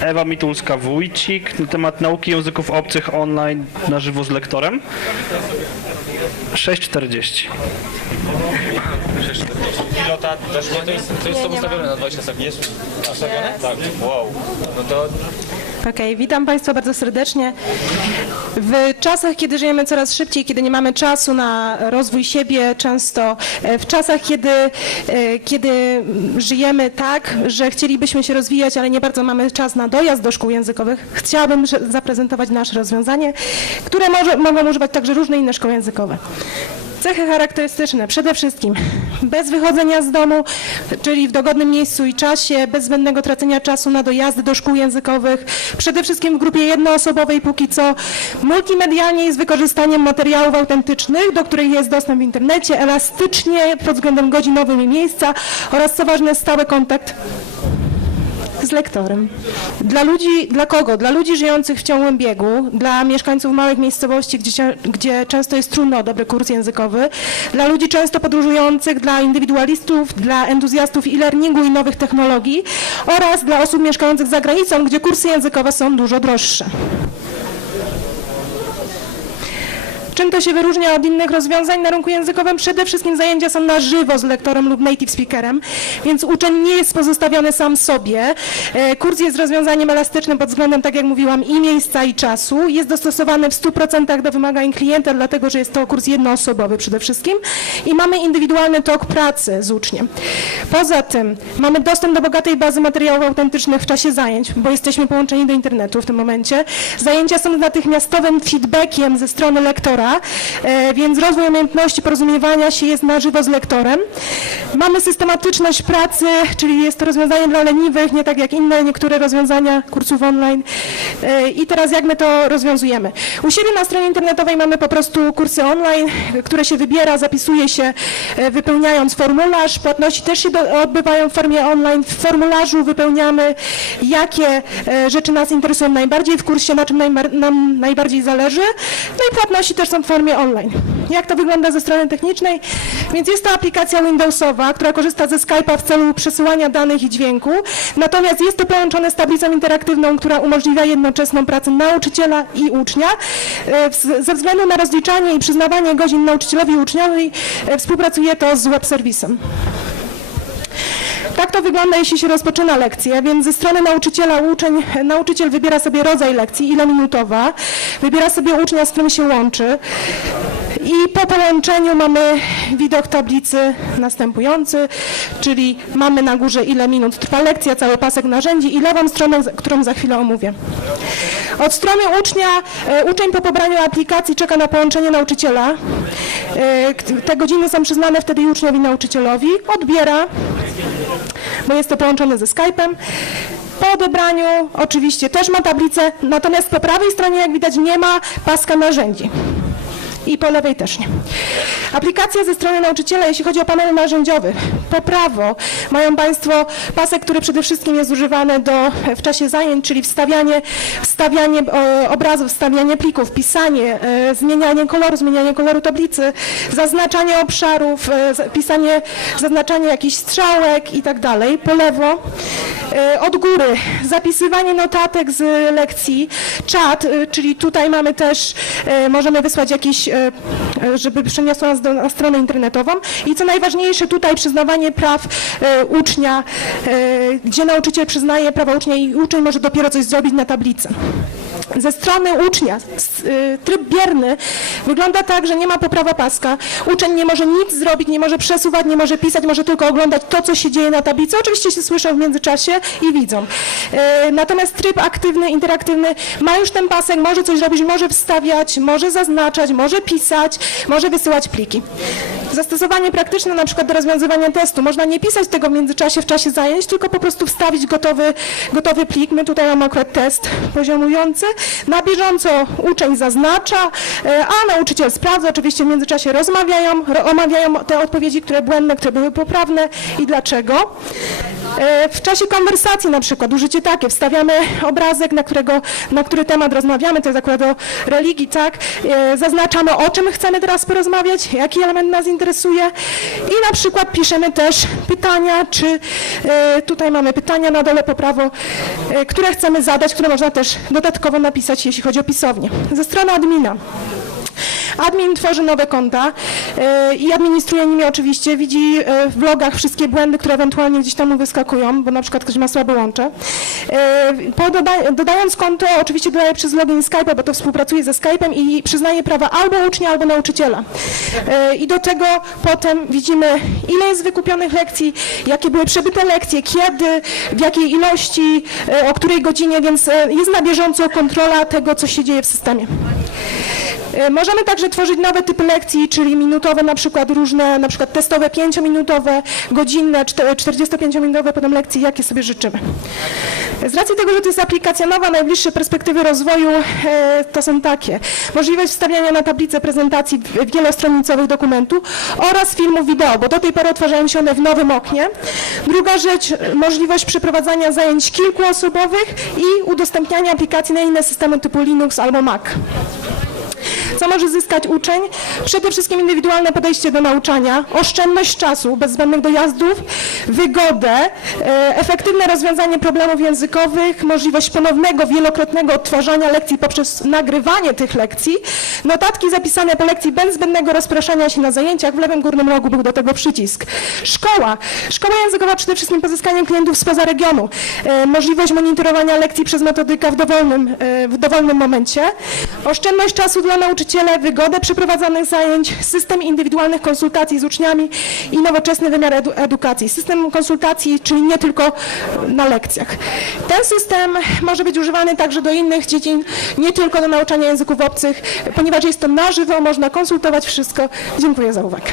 Ewa Mitulska-Wójcik na temat nauki języków obcych online na żywo z lektorem. 6.40. Pilota też nie, to jest, to jest to ustawione na 20 sekund. Jest ustawione? Tak. Wow. No to Okej, witam Państwa bardzo serdecznie. W czasach, kiedy żyjemy coraz szybciej, kiedy nie mamy czasu na rozwój siebie, często e, w czasach, kiedy, e, kiedy żyjemy tak, że chcielibyśmy się rozwijać, ale nie bardzo mamy czas na dojazd do szkół językowych, chciałabym zaprezentować nasze rozwiązanie, które może, mogą używać także różne inne szkoły językowe. Cechy charakterystyczne. Przede wszystkim bez wychodzenia z domu, czyli w dogodnym miejscu i czasie, bez zbędnego tracenia czasu na dojazdy do szkół językowych, przede wszystkim w grupie jednoosobowej póki co, multimedialnie i z wykorzystaniem materiałów autentycznych, do których jest dostęp w internecie, elastycznie pod względem godzinowym i miejsca oraz co ważne stały kontakt z lektorem. Dla ludzi, dla kogo? Dla ludzi żyjących w ciągłym biegu, dla mieszkańców małych miejscowości, gdzie, gdzie często jest trudno o dobry kurs językowy, dla ludzi często podróżujących, dla indywidualistów, dla entuzjastów e-learningu i nowych technologii oraz dla osób mieszkających za granicą, gdzie kursy językowe są dużo droższe. Czym to się wyróżnia od innych rozwiązań na rynku językowym? Przede wszystkim zajęcia są na żywo z lektorem lub native speakerem, więc uczeń nie jest pozostawiony sam sobie. E, Kurs jest rozwiązaniem elastycznym pod względem, tak jak mówiłam, i miejsca, i czasu. Jest dostosowany w 100% do wymagań klienta, dlatego że jest to kurs jednoosobowy przede wszystkim. I mamy indywidualny tok pracy z uczniem. Poza tym mamy dostęp do bogatej bazy materiałów autentycznych w czasie zajęć, bo jesteśmy połączeni do internetu w tym momencie. Zajęcia są natychmiastowym feedbackiem ze strony lektora, e, więc rozwój umiejętności porozumiewania się jest na żywo z lektorem. Mamy systematyczność pracy, czyli jest to rozwiązanie dla leniwych, nie tak jak inne niektóre rozwiązania kursów online. E, I teraz jak my to rozwiązujemy? U siebie na stronie internetowej mamy po prostu kursy online, które się wybiera, zapisuje się e, wypełniając formularz. Płatności też się do, odbywają w formie online. W formularzu wypełniamy, jakie rzeczy nas interesują najbardziej w kursie, na czym nam najbardziej zależy. No i płatności też są w formie online. Jak to wygląda ze strony technicznej? Więc jest to aplikacja Windowsowa, która korzysta ze Skype'a w celu przesyłania danych i dźwięku. Natomiast jest to połączone z tablicą interaktywną, która umożliwia jednoczesną pracę nauczyciela i ucznia. E, Ze względu na rozliczanie i przyznawanie godzin nauczycielowi i uczniowi e, współpracuje to z web serwisem. Tak to wygląda, jeśli się rozpoczyna lekcję, więc ze strony nauczyciela uczeń, nauczyciel wybiera sobie rodzaj lekcji, ile minutowa, wybiera sobie ucznia, z którym się łączy i po połączeniu mamy widok tablicy następujący, czyli mamy na górze ile minut trwa lekcja, cały pasek narzędzi i lewą stroną, za- którą za chwilę omówię. Od strony ucznia, e, uczeń po pobraniu aplikacji czeka na połączenie nauczyciela. E, Te godziny są przyznane wtedy uczniowi nauczycielowi. Odbiera, bo jest to połączone ze Skype'em. Po odebraniu oczywiście też ma tablicę, natomiast po prawej stronie, jak widać, nie ma paska narzędzi. I po lewej też nie. Aplikacja ze strony nauczyciela, jeśli chodzi o panel narzędziowy. Po prawo mają Państwo pasek, który przede wszystkim jest używany do, w czasie zajęć, czyli wstawianie, wstawianie e, obrazów, wstawianie plików, pisanie, e, zmienianie koloru, zmienianie koloru tablicy, zaznaczanie obszarów, e, pisanie, zaznaczanie jakichś strzałek i tak dalej. Po lewo od góry zapisywanie notatek z lekcji, czat, czyli tutaj mamy też, możemy wysłać jakiś, e, żeby przeniosło nas do, na stronę internetową i co najważniejsze tutaj przyznawanie praw e, ucznia, e, gdzie nauczyciel przyznaje prawa ucznia i uczeń może dopiero coś zrobić na tablicy. Ze strony ucznia y, tryb bierny wygląda tak, że nie ma poprawa paska. Uczeń nie może nic zrobić, nie może przesuwać, nie może pisać, może tylko oglądać to, co się dzieje na tablicy. Oczywiście się słyszą w międzyczasie i widzą. Y, Natomiast tryb aktywny, interaktywny ma już ten pasek, może coś robić, może wstawiać, może zaznaczać, może pisać, może wysyłać pliki. Zastosowanie praktyczne na przykład do rozwiązywania testu. Można nie pisać tego w międzyczasie w czasie zajęć, tylko po prostu wstawić gotowy, gotowy plik. My tutaj mamy akurat test poziomujący. Na bieżąco uczeń zaznacza, e, a nauczyciel sprawdza. Oczywiście w międzyczasie rozmawiają, ro- omawiają te odpowiedzi, które błędne, które były poprawne i dlaczego. E, W czasie konwersacji na przykład użycie takie, wstawiamy obrazek, na, którego, na który temat rozmawiamy, to jest akurat o religii, tak? E, Zaznaczamy o czym chcemy teraz porozmawiać, jaki element nas interesuje i na przykład piszemy też pytania, czy e, tutaj mamy pytania na dole po prawo, które chcemy zadać, które można też dodatkowo napisać, jeśli chodzi o pisownię. Ze strony admina. Admin tworzy nowe konta e, i administruje nimi oczywiście, widzi e, w blogach wszystkie błędy, które ewentualnie gdzieś tam mu wyskakują, bo na przykład ktoś ma słabe łącze. E, doda- dodając konto, oczywiście dodaje przez login Skype'a, bo to współpracuje ze Skype'em i przyznaje prawa albo ucznia, albo nauczyciela. I do tego potem widzimy, ile jest wykupionych lekcji, jakie były przebyte lekcje, kiedy, w jakiej ilości, o której godzinie, więc jest na bieżąco kontrola tego, co się dzieje w systemie. E, Możemy także tworzyć nowe typy lekcji, czyli minutowe, na przykład różne, na przykład testowe 5-minutowe, godzinne, czte- 45-minutowe, potem lekcje, jakie sobie życzymy. Z racji tego, że to jest aplikacja nowa, najbliższe perspektywy rozwoju e, to są takie. Możliwość wstawiania na tablicę prezentacji wielostronicowych dokumentu oraz filmów wideo, bo do tej pory odtwarzają się one w nowym oknie. Druga rzecz, możliwość przeprowadzania zajęć kilkuosobowych i udostępniania aplikacji na inne systemy typu Linux albo Mac. Co może zyskać uczeń? Przede wszystkim indywidualne podejście do nauczania, oszczędność czasu, bez zbędnych dojazdów, wygodę, e, efektywne rozwiązanie problemów językowych, możliwość ponownego, wielokrotnego odtwarzania lekcji poprzez nagrywanie tych lekcji, notatki zapisane po lekcji bez zbędnego rozpraszania się na zajęciach, w lewym górnym rogu był do tego przycisk. Szkoła. Szkoła językowa przede wszystkim pozyskaniem klientów spoza regionu, e, możliwość monitorowania lekcji przez metodyka w dowolnym, e, w dowolnym momencie, oszczędność czasu dla nauczyciela, wygodę przeprowadzanych zajęć, system indywidualnych konsultacji z uczniami i nowoczesny wymiar edu edukacji. System konsultacji, czyli nie tylko na lekcjach. Ten system może być używany także do innych dziedzin, nie tylko do nauczania języków obcych, ponieważ jest to na żywo, można konsultować wszystko. Dziękuję za uwagę.